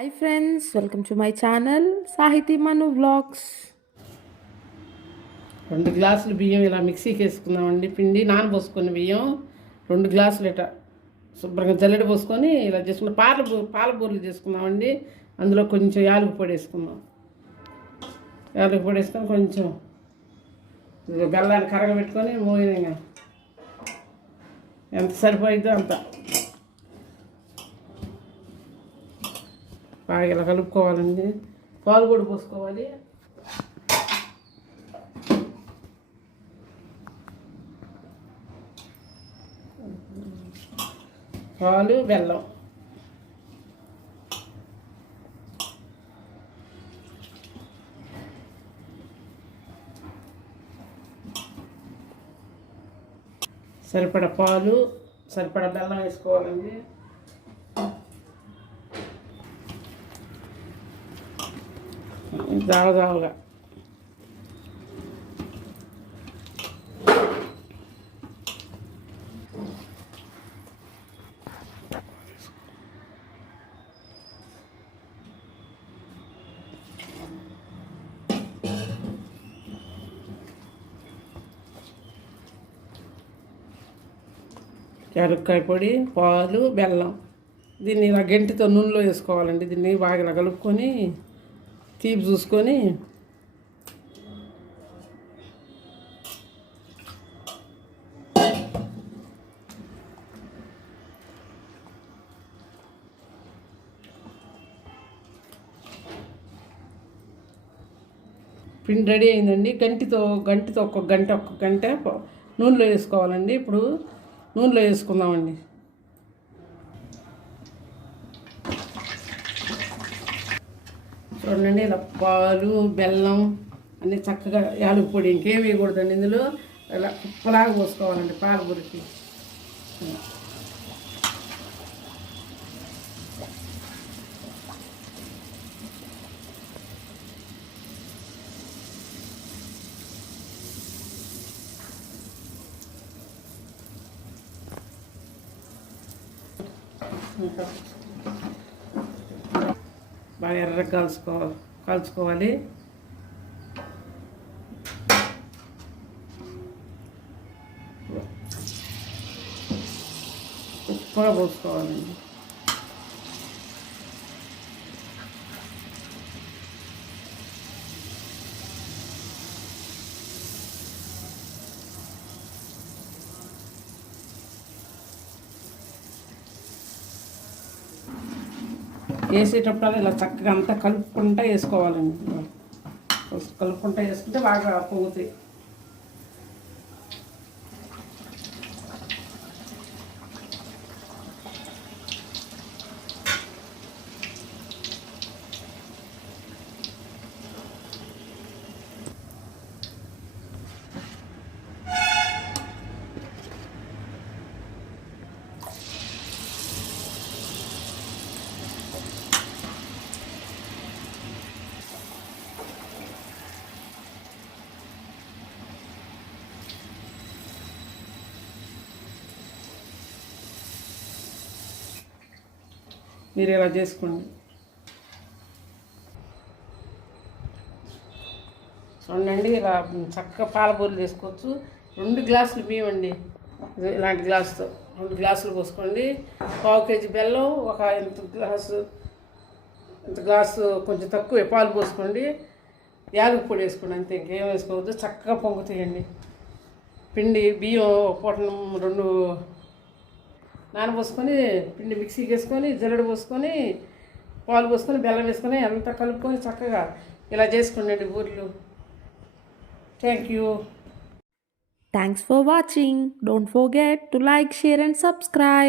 Hi friends, welcome to my channel సాహితీ మను vlogs. 2 గ్లాసులు బియ్యం ఇలా మిక్సీకి వేసుకుందామండి. పిండి నానబోసుకున్న బియ్యం 2 గ్లాసులు ఇట శుభ్రంగా జల్లెడ పోసుకొని ఇలా చేసుకున్న పాల బూరెలు చేసుకుందామండి. అందులో కొంచెం యాలక పొడి వేసుకుందాం. యాలక పొడి వేసుకొని కొంచెం బెల్లాన్ని కరగబెట్టుకొని మోయినంగా ఎంత సరిపోయిద్దో అంత బాగా ఇలా కలుపుకోవాలండి. పాలు కూడా పోసుకోవాలి. పాలు, బెల్లం సరిపడా పాలు, సరిపడా బెల్లం వేసుకోవాలండి. జావగా యాలక్కాయ పొడి, పాలు, బెల్లం దీన్ని ఇలా గంటితో నూనెలో వేసుకోవాలండి. దీన్ని బాగా ఇలా కలుపుకొని తీపి చూసుకొని పిండి రెడీ అయిందండి. గంటితో ఒక్కొక్క గంట నూనెలో వేసుకోవాలండి. ఇప్పుడు నూనెలో వేసుకుందామండి. చూడండి, ఇలా పాలు, బెల్లం అన్నీ చక్కగా యాలక పొడి ఇంకేం వేయకూడదండి. ఇందులో ఇలా ఉప్పులాగా పోసుకోవాలండి పాల బురికి. బాగా ఎర్రగా కాల్చుకోవాలి. ఉప్పుగా పోసుకోవాలండి. వేసేటప్పుడు ఇలా చక్కగా అంతా కలుపుకుంటా వేసుకోవాలండి. కలుపుకుంటా వేసుకుంటే బాగా పొంగుతాయి. మీరు ఇలా చేసుకోండి. చూడండి, ఇలా చక్కగా పాల బూరెలు చేసుకోవచ్చు. 2 గ్లాసులు బియ్యం అండి. ఇలాంటి గ్లాసుతో 2 గ్లాసులు పోసుకోండి. 1/4 కేజీ బెల్లం, ఇంత గ్లాసు కొంచెం తక్కువ పాలు పోసుకోండి. యాలక పొడి వేసుకోండి, అంతే, ఇంకేం వేసుకోవద్దు. చక్కగా పొంగుతాయండి. పిండి బియ్యం పూట 2 నానబోసుకొని పిండి మిక్సీకి వేసుకొని జల్లెడ పోసుకొని పాలు పోసుకొని బెల్లం వేసుకొని అంతా కలుపుకొని చక్కగా ఇలా చేసుకోండి బూరెలు. Thank you. Thanks for watching. Don't forget to like, share and subscribe.